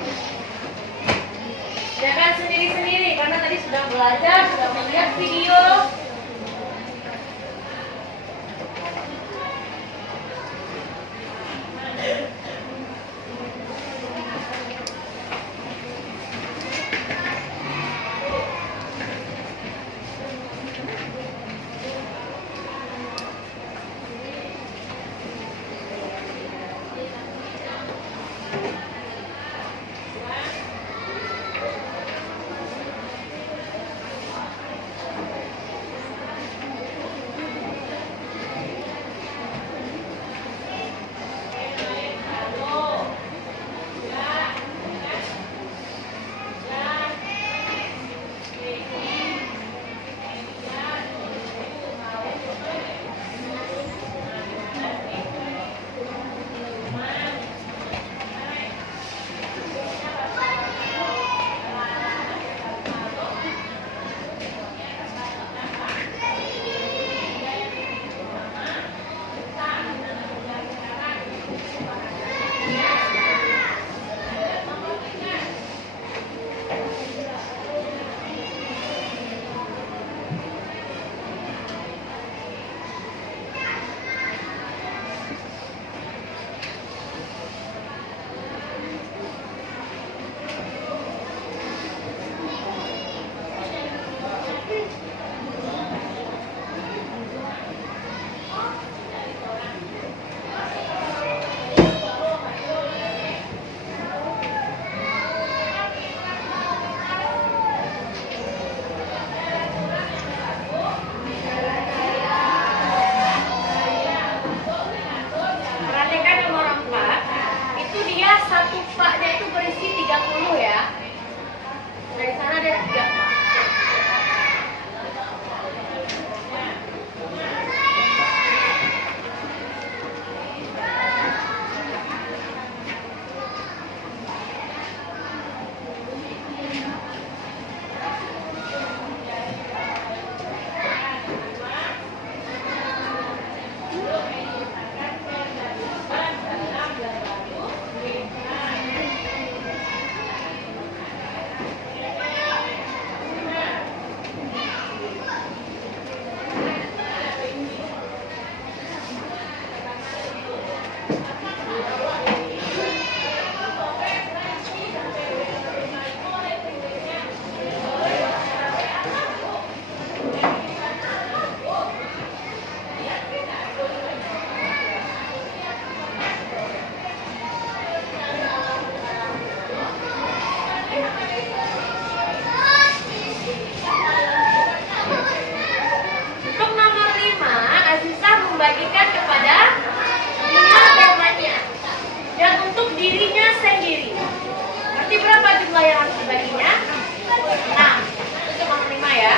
Silakan sendiri-sendiri karena tadi sudah belajar, sudah melihat video. Perhatikan nomor 4. Itu dia satu paknya itu berisi 30 ya. Dari sana ada 3 pak. Untuk nomor 5, Aziza membagikan kepada 5 temannya dan untuk dirinya sendiri. Berarti berapa jumlah yang harus dibaginya? 6. Untuk nomor 5 ya.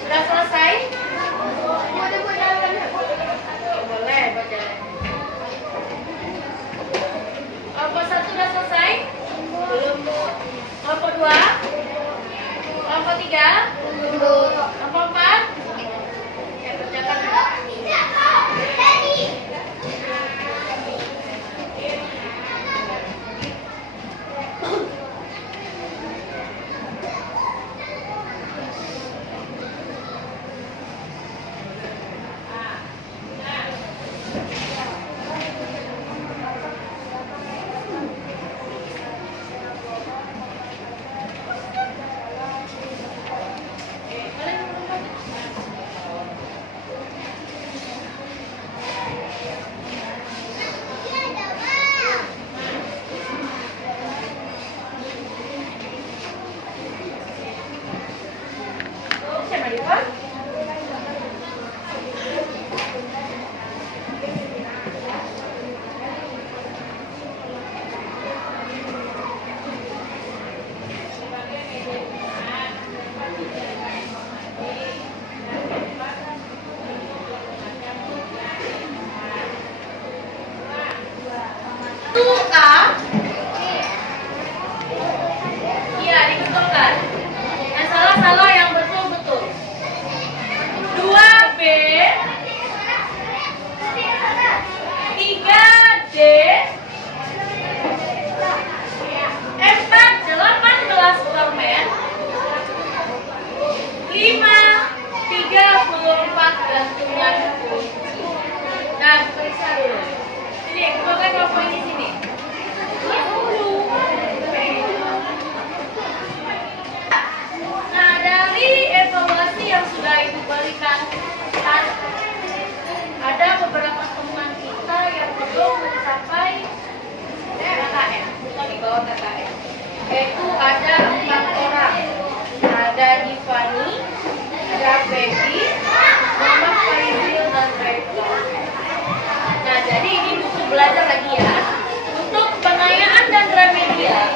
Sudah selesai? Boleh buat jalan. Kelompok 1 sudah selesai? Belum, Bu. Kelompok 2? Kelompok 3? Kelompok 4? Ya, kerjakan. Siapa dia, Pak? poin di sini? Nah, dari evaluasi yang sudah Ibu berikan tadi, ada beberapa teman kita yang belum mencapai KKM, bukan di bawah KKM. Yaitu ada 4 orang. Ada Divani, ada Baby, Mama Faizil, dan Reva. Nah, jadi ini buku belajar lagi ya. Untuk pengayaan dan remedial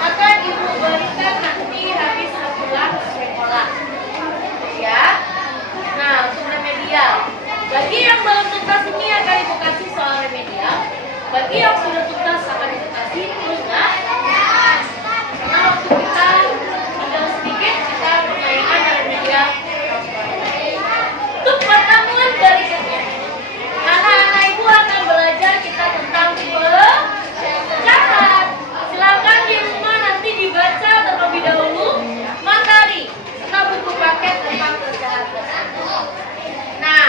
akan Ibu berikan nanti habis sepulang sekolah. Ya. Nah, untuk remedial. Bagi yang belum tuntas ini akan Ibu kasih soal remedial. Bagi yang sudah tuntas akan Ibu kasih tugas. Karena waktu kita tinggal sedikit, kita pengayaan dan remedial. Untuk pertemuan berikutnya, anak-anak Ibu akan belajar kita tentang pecahan. Silakan di rumah nanti dibaca terlebih dahulu materi atau buku paket tentang pecahan. Nah,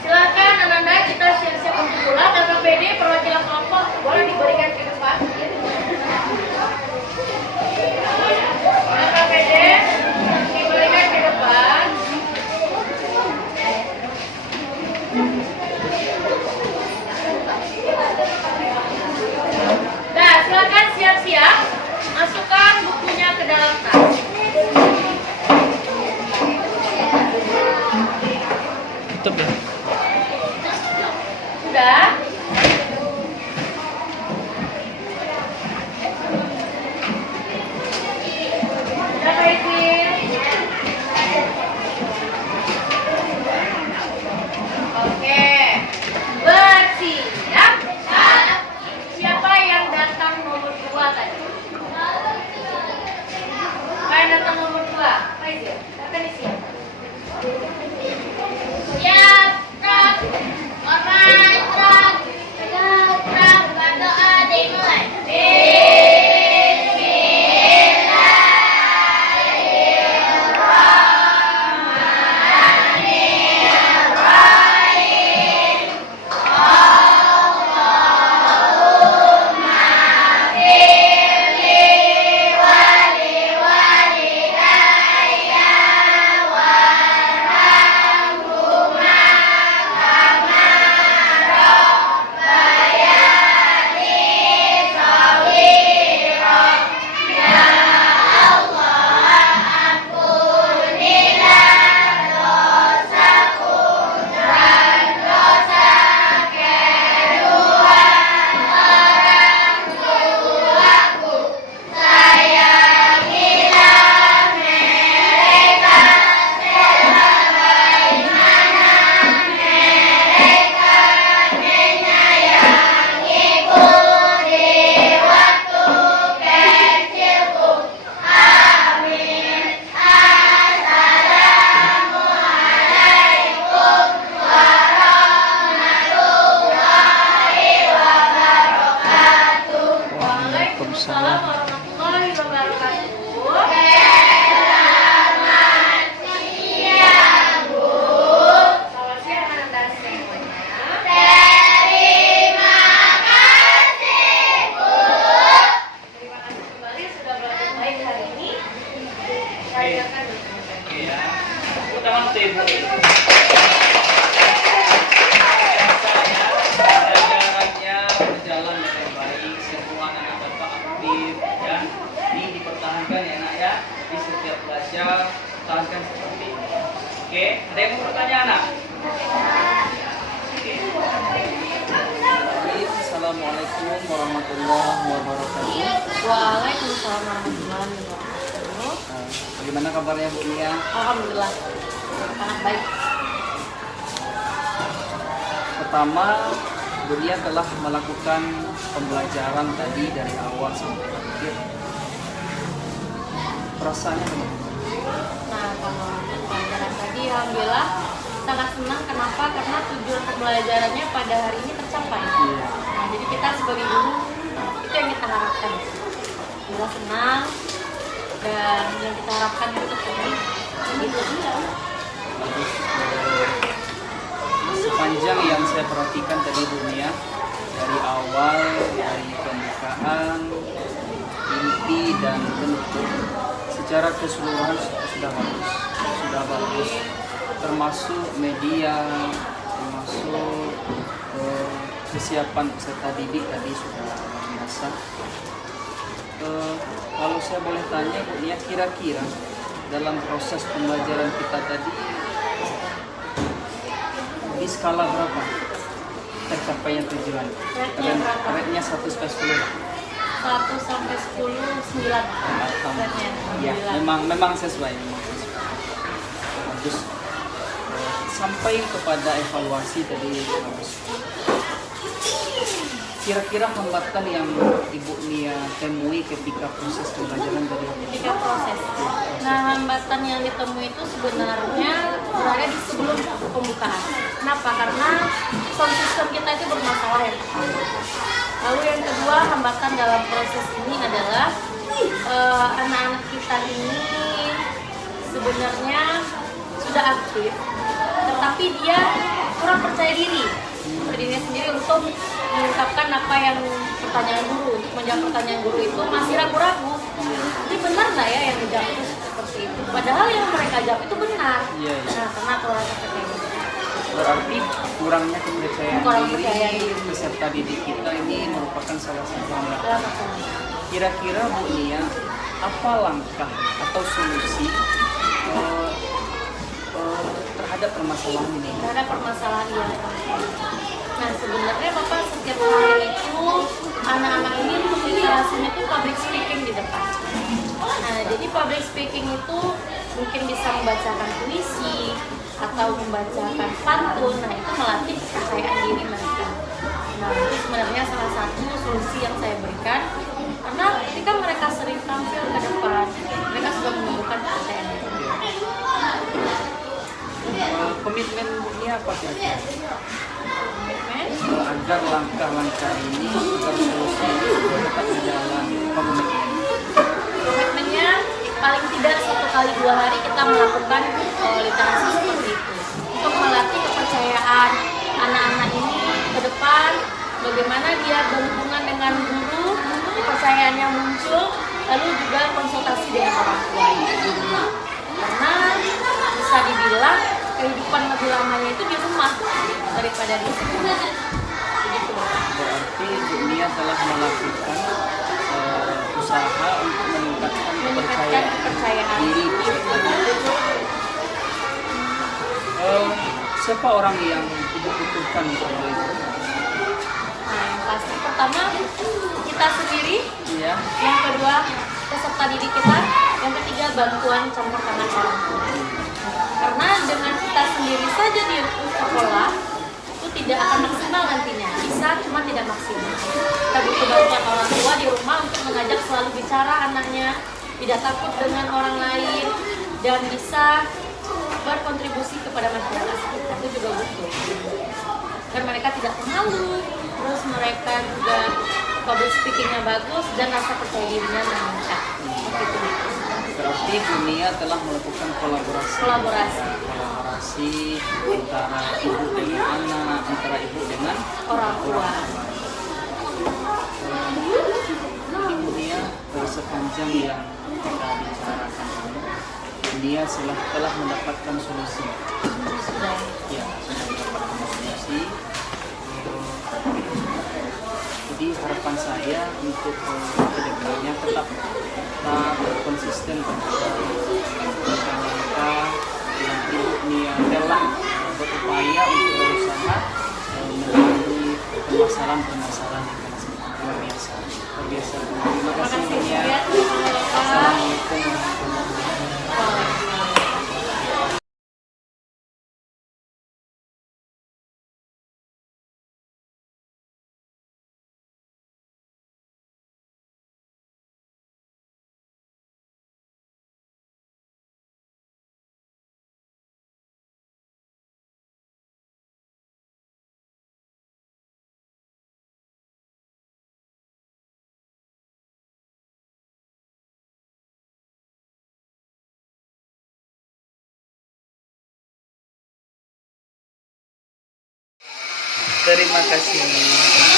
silakan anak-anak kita siap-siap untuk pulang. Dan PD perwakilan kelompok boleh diberikan ke depan. PD diberikan ke depan. Nah, silakan siap-siap masukkan bukunya ke dalam tas. Tutup ya. Sudah? Sudah, Pak Edwin? Oke. Bersiap. Siapa yang datang nomor 2 tadi? Siapa yang datang nomor 2? Faizil, akan disiap. Siap, Prof. Alright, Prof. Prof, berdoa dimulai. Assalamualaikum warahmatullahi wabarakatuh. Selamat siang anak-anak semuanya. Terima kasih kembali sudah belajar baik hari ini. Saya akan Iya. Tangan untuk Ibu. Pelajarannya berjalan dengan baik, semua anak Bapak aktif ya. Ini dipertahankan ya nak ya. Di setiap belajar pertahankan seperti ini. Oke, ada yang mau bertanya anak? Oke. Assalamualaikum warahmatullahi wabarakatuh. Waalaikumsalam warahmatullahi wabarakatuh. Bagaimana kabarnya Bu Mia? Alhamdulillah, sangat baik. Pertama, Bu Mia telah melakukan pembelajaran tadi dari awal sampai akhir. Perasaannya gimana? Nah, kalau untuk pelajaran tadi, alhamdulillah sangat senang. Kenapa? Karena tujuan pembelajarannya pada hari ini tercapai. Iya. Nah, jadi kita sebagai guru, itu yang kita harapkan. Alhamdulillah senang, dan yang kita harapkan itu terpenuhi. Gitu dia. Bagus. Sepanjang yang saya perhatikan tadi Bu Mia, dari awal, dari pembukaan, inti dan bentuk secara keseluruhan sudah bagus, termasuk media, termasuk kesiapan peserta didik tadi sudah luar biasa. Kalau saya boleh tanya Bu Nia, kira-kira dalam proses pembelajaran kita tadi di skala berapa tercapainya tujuan? Rate-nya 1 sampai 10. 1 sampai 10, 9. Ya, memang sesuai. Bagus. Sampai kepada evaluasi tadi bagus. Kira-kira hambatan yang Ibu Nia temui ketika proses pembelajaran dari Ketika proses. Nah, hambatan yang ditemui itu sebenarnya berada di sebelum pembukaan. Kenapa? Karena sound system kita itu bermasalah ya. Lalu yang kedua, hambatan dalam proses ini adalah anak-anak kita ini sebenarnya sudah aktif, tetapi dia kurang percaya diri dirinya sendiri untuk mengungkapkan apa yang pertanyaan guru, untuk menjawab pertanyaan guru itu masih ragu-ragu. Ini benar nggak ya yang dijawab itu seperti itu? Padahal yang mereka jawab itu benar. Iya. Nah, karena kurang percaya diri. Berarti kurangnya kepercayaan Kurang diri percaya diri. peserta didik kita ini merupakan salah satu hambatan. Dalam masalah. Kira-kira Bu Nia, apa langkah atau solusi terhadap permasalahan ini? Terhadap permasalahan yang nah, sebenarnya Bapak setiap hari itu anak-anak ini untuk literasinya itu public speaking di depan. Nah, jadi public speaking itu mungkin bisa membacakan puisi atau membacakan pantun. Nah, itu melatih kepercayaan diri mereka. Nah, itu sebenarnya salah satu solusi yang saya berikan, karena ketika mereka sering tampil ke depan, mereka sudah menumbuhkan kepercayaan diri. Komitmen Bu Nia apa kira-kira? Komitmen Agar langkah-langkah ini, agar solusi ini tetap berjalan. komitmennya paling tidak 1 kali 2 hari kita melakukan literasi seperti itu untuk melatih kepercayaan anak-anak ini ke depan, bagaimana dia berhubungan dengan guru, kepercayaannya muncul, lalu juga konsultasi dengan orang tua. Karena bisa dibilang kehidupan lebih lamanya itu di rumah daripada di sekolah. Begitu. Berarti Bu Nia telah melakukan usaha untuk meningkatkan kepercayaan diri peserta didik. Siapa orang yang Ibu butuhkan untuk itu? Nah, yang pasti pertama kita sendiri, Iya. yang kedua peserta didik kita, yang ketiga bantuan campur tangan orang tua. Karena dengan kita sendiri saja di sekolah itu tidak akan maksimal nantinya, bisa cuma tidak maksimal. Kita butuh bantuan orang tua di rumah untuk mengajak selalu bicara anaknya, tidak takut dengan orang lain, dan bisa berkontribusi kepada masyarakat kita, itu juga butuh. Dan mereka tidak pemalu, terus mereka juga public speakingnya bagus dan rasa percaya dirinya meningkat. Gitu. Berarti Bu Nia telah melakukan kolaborasi antara ibu dengan anak, antara ibu dengan Orang tua. Jadi Bu Nia sepanjang yang kita bicarakan ini, Bu Nia telah mendapatkan solusi. Ya, sudah mendapatkan solusi. Jadi harapan saya untuk kedepannya tetap konsisten langkah yang Ibu Nia telah berupaya untuk berusaha melalui permasalahan-permasalahan yang kena sebut. Luar biasa. Terima kasih Bu Nia. Assalamualaikum warahmatullahi wabarakatuh. Terima kasih.